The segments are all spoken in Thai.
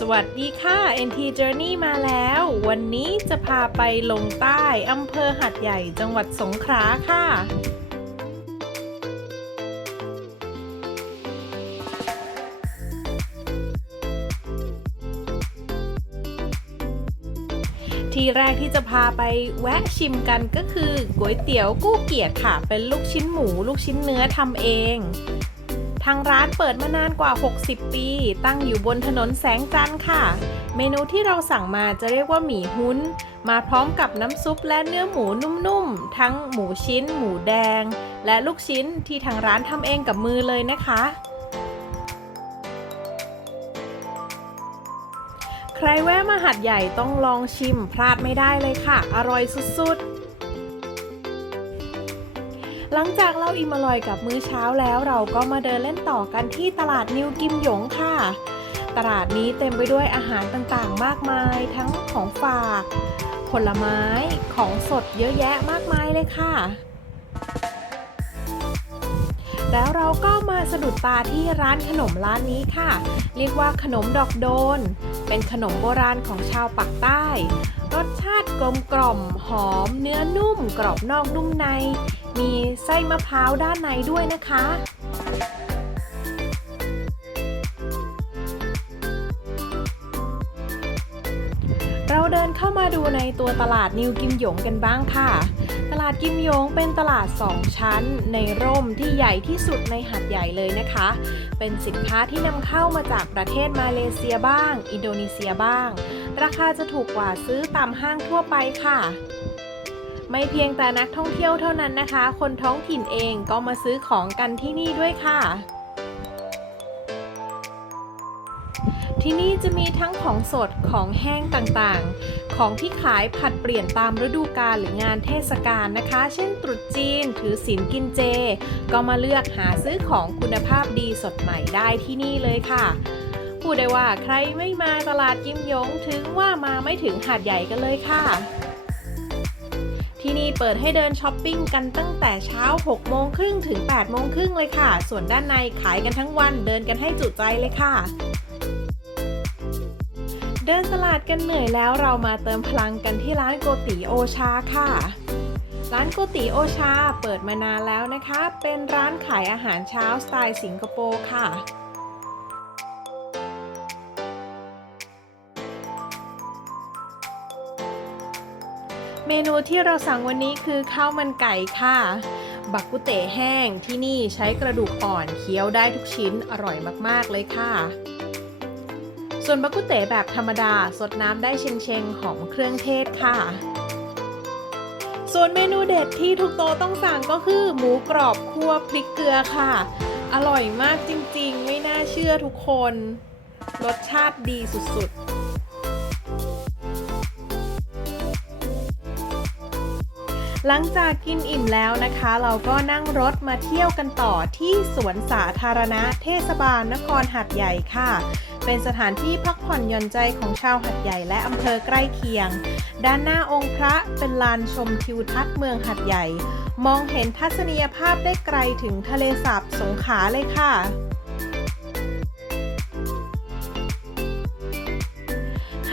สวัสดีค่ะ NT Journey มาแล้ว วันนี้จะพาไปลงใต้อำเภอหัดใหญ่จังหวัดสงขลาค่ะ ที่แรกที่จะพาไปแวะชิมกันก็คือก๋วยเตี๋ยวกู้เกียรติค่ะ เป็นลูกชิ้นหมู ลูกชิ้นเนื้อทำเอง ทางร้านเปิดมานานกว่า 60 ปี ตั้งอยู่บนถนนแสงจันทร์ค่ะ เมนูที่เราสั่งมาจะเรียกว่าหมี่หุ้น มาพร้อมกับน้ำซุปและเนื้อหมูนุ่มๆ ทั้งหมูชิ้น หมูแดง และลูกชิ้นที่ทางร้านทำเองกับมือเลยนะคะ ใครแวะมาหัดใหญ่ต้องลองชิมพลาดไม่ได้เลยค่ะ อร่อยสุดๆ หลังจากเราอิ่มอร่อยกับมื้อเช้าแล้วเราก็มาเดินเล่นต่อกันที่ตลาดนิวกิมหยงค่ะ ตลาดนี้เต็มไปด้วยอาหารต่างๆ มากมายทั้งของฝาก ผลไม้ของสดเยอะแยะมากมายเลยค่ะ แล้วเราก็มาสะดุดตาที่ร้านขนมร้านนี้ค่ะ เรียกว่าขนมดอกโดน เป็นขนมโบราณของชาวปากใต้ รสชาติกลมกล่อมหอม เนื้อนุ่ม กรอบนอกนุ่มใน มีไส้มะพร้าวด้านในด้วยนะคะ เราเดินเข้ามาดูในตัวตลาดนิวกิมหยงกันบ้างค่ะ ตลาดกิมหยงเป็นตลาด 2 ชั้น ในร่มที่ใหญ่ที่สุดในหัดใหญ่เลยนะคะ เป็นสินค้าที่นำเข้ามาจากประเทศมาเลเซียบ้าง อินโดนีเซียบ้าง ราคาจะถูกกว่าซื้อตามห้างทั่วไปค่ะ ไม่เพียงแต่นักท่องเที่ยวเท่านั้นนะคะ คนท้องถิ่นเองก็มาซื้อของกันที่นี่ด้วยค่ะ ที่นี่จะมีทั้งของสดของแห้งต่างๆ ของที่ขายผัดเปลี่ยนตามฤดูกาลหรืองานเทศกาลนะคะ เช่นตรุษจีนถือศีลกินเจ ก็มาเลือกหาซื้อของคุณภาพดีสดใหม่ได้ที่นี่เลยค่ะพูดได้ว่าใครไม่มาตลาดกิมยงถึงว่ามาไม่ถึงหาดใหญ่กันเลยค่ะ ที่นี่เปิดให้เดินช้อปปิ้งกันตั้งแต่เช้า 6 โมงครึ่งถึง 8 โมงครึ่งเลยค่ะ ส่วนด้านในขายกันทั้งวันเดินกันให้จุใจเลยค่ะ เดินตลาดกันเหนื่อยแล้วเรามาเติมพลังกันที่ร้านโกติโอชาค่ะร้านโกติโอชาเปิดมานานแล้วนะคะ เป็นร้านขายอาหารเช้าสไตล์สิงคโปร์ค่ะ เมนูที่เราสั่งวันนี้คือข้าวมันไก่ค่ะ บักกุเตแห้งที่นี่ใช้กระดูกอ่อนเคี้ยวได้ทุกชิ้นอร่อยมากๆเลยค่ะ ส่วนบักกุเตแบบธรรมดาสดน้ำได้เชงๆหอมเครื่องเทศค่ะ ส่วนเมนูเด็ดที่ทุกโตต้องสั่งก็คือหมูกรอบคั่วพริกเกลือค่ะ อร่อยมากจริงๆ ไม่น่าเชื่อทุกคน รสชาติดีสุดๆ หลังจากกินอิ่มแล้วนะคะ เราก็นั่งรถมาเที่ยวกันต่อที่สวนสาธารณะเทศบาลนครหัดใหญ่ค่ะ เป็นสถานที่พักผ่อนหย่อนใจของชาวหัดใหญ่และอำเภอใกล้เคียง ด้านหน้าองค์พระเป็นลานชมทิวทัศน์เมืองหัดใหญ่ มองเห็นทัศนียภาพได้ไกลถึงทะเลสาบสงขลาเลยค่ะ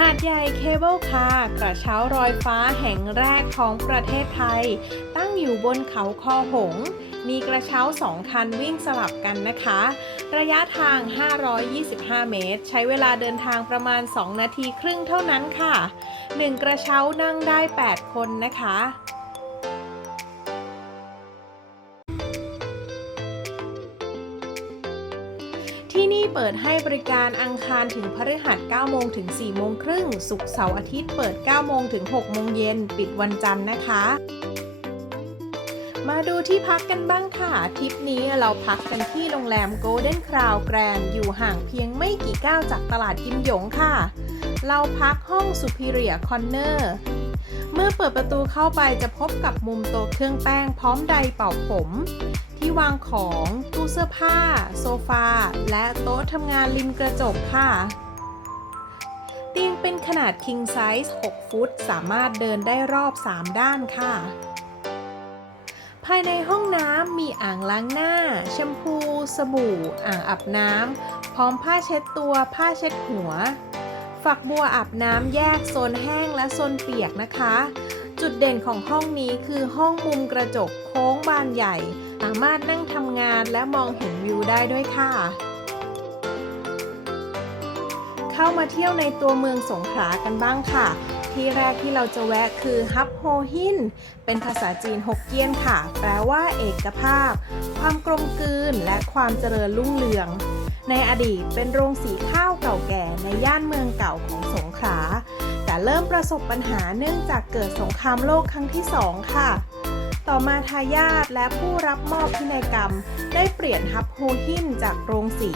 าดใหญ่เคเบิลคาร์กระเช้ารอยฟ้าแห่งแรกของประเทศไทย ตั้งอยู่บนเขาคอหง มีกระเช้าสองคันวิ่งสลับกันนะคะ ระยะทาง 525 เมตร ใช้เวลาเดินทางประมาณ 2 นาทีครึ่งเท่านั้นค่ะ 1 กระเช้านั่งได้ 8 คนนะคะ นี่เปิดให้บริการอังคารถึงพฤหัส9โมงถึง4โมงครึ่งศุกร์เสาร์อาทิตย์เปิด9โมงถึง6โมงเย็นปิดวันจันทร์นะคะ มาดูที่พักกันบ้างค่ะ ทริปนี้เราพักกันที่โรงแรม Golden Crown Grand อยู่ห่างเพียงไม่กี่ก้าวจากตลาดกิมหยงค่ะ เราพักห้อง Superior Corner เมื่อเปิดประตูเข้าไปจะพบกับมุมโต๊ะเครื่องแป้งพร้อมไดร์เป่าผม ที่วางของตู้เสื้อผ้า โซฟา และโต๊ะทำงานริมกระจกค่ะเตียงเป็นขนาด king size 6 ฟุต สามารถเดินได้รอบ 3 ด้านค่ะ ภายในห้องน้ำมีอ่างล้างหน้า แชมพู สบู่ อ่างอาบน้ำ พร้อมผ้าเช็ดตัว ผ้าเช็ดหัว ฝักบัวอาบน้ำแยกโซนแห้งและโซนเปียกนะคะ จุดเด่นของห้องนี้คือห้องมุมกระจกโค้งบานใหญ่ สามารถนั่งทำงานและมองเห็นวิวได้ด้วยค่ะ เข้ามาเที่ยวในตัวเมืองสงขลากันบ้างค่ะ ที่แรกที่เราจะแวะคือฮับโฮฮิน เป็นภาษาจีนฮกเกี้ยนค่ะ แปลว่าเอกภาพ ความกลมกลืนและความเจริญรุ่งเรือง ในอดีตเป็นโรงสีข้าวเก่าแก่ในย่านเมืองเก่าของสงขลา แต่เริ่มประสบปัญหาเนื่องจากเกิดสงครามโลกครั้งที่สองค่ะ ต่อมาทายาทและผู้รับมอบพินัยกรรม ได้เปลี่ยนฮับโฮฮินจากโรงสี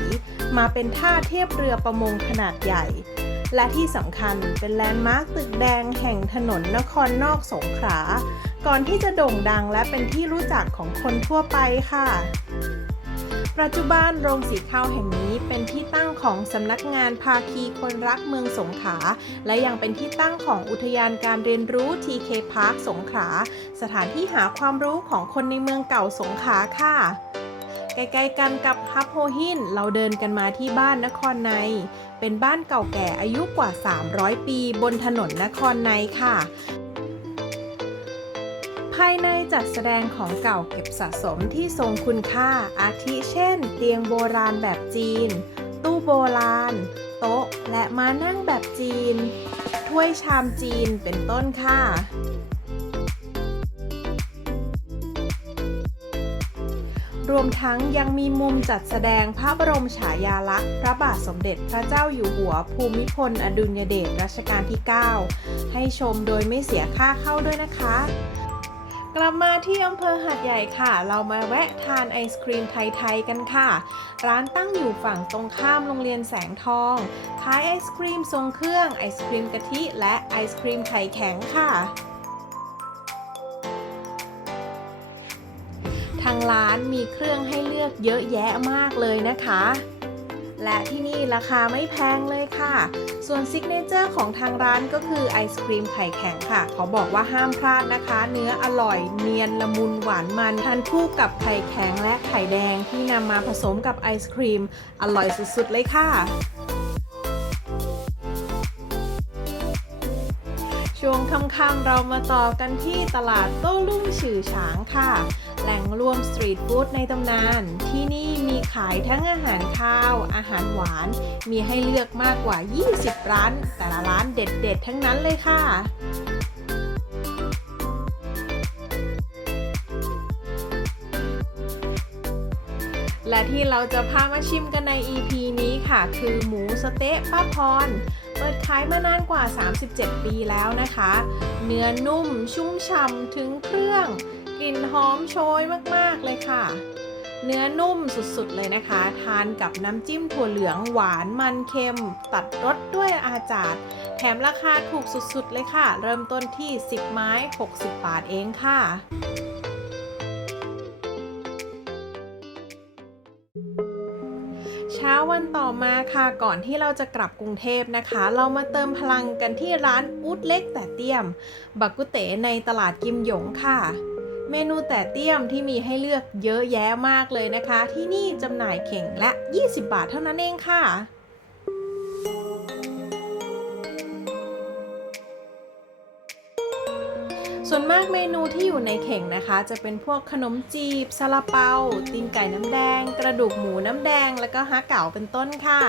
มาเป็นท่าเทียบเรือประมงขนาดใหญ่ และที่สำคัญเป็นแลนด์มาร์คตึกแดงแห่งถนนนครนอกสงขลา ก่อนที่จะโด่งดังและเป็นที่รู้จักของคนทั่วไปค่ะ ปัจจุบันโรงสีข้าวแห่งนี้เป็นที่ตั้งของสำนักงานภาคีคนรักเมืองสงขลาและยังเป็นที่ตั้งของอุทยานการเรียนรู้ TK Park สงขลาสถานที่หาความรู้ของคนในเมืองเก่าสงขลาค่ะใกล้ๆกันกับฮับโฮฮินเราเดินกันมาที่บ้านนครใน เป็นบ้านเก่าแก่อายุกว่า 300 ปี บนถนนนครในค่ะ ภายในจัดแสดงของเก่าเก็บสะสมที่ทรงคุณค่า อาทิเช่น เตียงโบราณแบบจีน ตู้โบราณ โต๊ะ และมานั่งแบบจีน ถ้วยชามจีนเป็นต้นค่ะรวมทั้งยังมีมุมจัดแสดงพระบรมฉายาลักษณ์ พระบาทสมเด็จพระเจ้าอยู่หัวภูมิพล อดุลยเดชรัชกาลที่ 9 ให้ชมโดยไม่เสียค่าเข้าด้วยนะคะ กลับมาที่อำเภอหาดใหญ่ค่ะ เรามาแวะทานไอศครีมไทยๆกันค่ะ ร้านตั้งอยู่ฝั่งตรงข้ามโรงเรียนแสงทอง ขายไอศครีมทรงเครื่อง ไอศครีมกะทิ และไอศครีมไข่แข็งค่ะ ทางร้านมีเครื่องให้เลือกเยอะแยะมากเลยนะคะ และที่นี่ราคาไม่แพงเลยค่ะ ส่วนซิกเนเจอร์ของทางร้านก็คือไอศครีมไข่แข็งค่ะเขาบอกว่าห้ามพลาดนะคะ เนื้ออร่อยเนียนละมุนหวานมันทานคู่กับไข่แข็งและไข่แดงที่นำมาผสมกับไอศครีม อร่อยสุดๆเลยค่ะช่วงค่ำๆเรามาต่อกันที่ตลาดโต้รุ่งฉือฉางค่ะ แหล่งรวมสตรีทฟู้ดในตำนาน ที่นี่มีขายทั้งอาหารข้าว อาหารหวาน มีให้เลือกมากกว่า 20 ร้าน แต่ละร้านเด็ดๆ ทั้งนั้นเลยค่ะและที่เราจะพามาชิมกันใน EP นี้ค่ะ คือหมูสเต๊ะป้าพร เปิดขายมานานกว่า 37 ปีแล้วนะคะ เนื้อนุ่มชุ่มฉ่ำถึงเครื่อง กลิ่นหอมโชยมาก ๆ เลยค่ะ เนื้อนุ่มสุด ๆ เลยนะคะ ทานกับน้ำจิ้มถั่วเหลืองหวานมันเค็ม ตัดรสด้วยอาจารดแถมราคาถูกสุด ๆ เลยค่ะ เริ่มต้นที่ 10 ไม้ 60 บาทเองค่ะเช้าวันต่อมาค่ะก่อนที่เราจะกลับกรุงเทพนะคะ เรามาเติมพลังกันที่ร้านอูดเล็กแต่เตี้ยม บักกุเตในตลาดกิมหยงค่ะ เมนูแต่เตี้ยมที่มีให้เลือกเยอะแยะมากเลยนะคะ ที่นี่จำหน่ายเข่งละ 20 บาทเท่านั้นเองค่ะส่วนมากเมนูที่อยู่ในเข่งนะคะ จะเป็นพวกขนมจีบซาลาเปา ตีนไก่น้ำแดง กระดูกหมูน้ำแดง แล้วก็ฮะเก๋าเป็นต้นค่ะ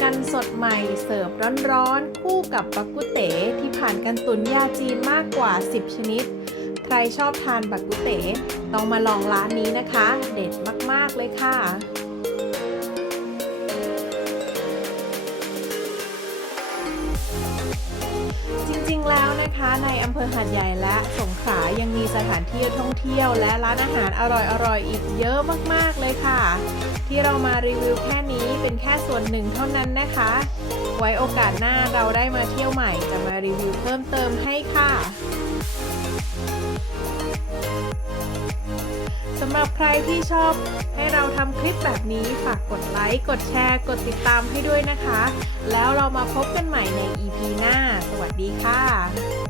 กันสดใหม่เสิร์ฟร้อนๆ คู่กับบักกุเต๋ที่ผ่านการตุนยาจีนมากกว่า 10 ชนิด ใครชอบทานบักกุเต๋ต้องมาลองร้านนี้นะคะ เด็ดมากๆเลยค่ะ แล้วนะคะ ในอำเภอหาดใหญ่และสงขลายังมีสถานที่ท่องเที่ยว และร้านอาหารอร่อยๆ อีกเยอะมากๆเลยค่ะ ที่เรามารีวิวแค่นี้เป็นแค่ส่วนหนึ่งเท่านั้นนะคะ ไว้โอกาสหน้าเราได้มาเที่ยวใหม่จะมารีวิวเพิ่มเติมให้ค่ะำหรับใครที่ชอบให้เราทำคลิปแบบนี้ฝากกดไลค์ กดแชร์ กดติดตามให้ด้วยนะคะ แล้วเรามาพบกันใหม่ใน EP หน้า สวัสดีค่ะ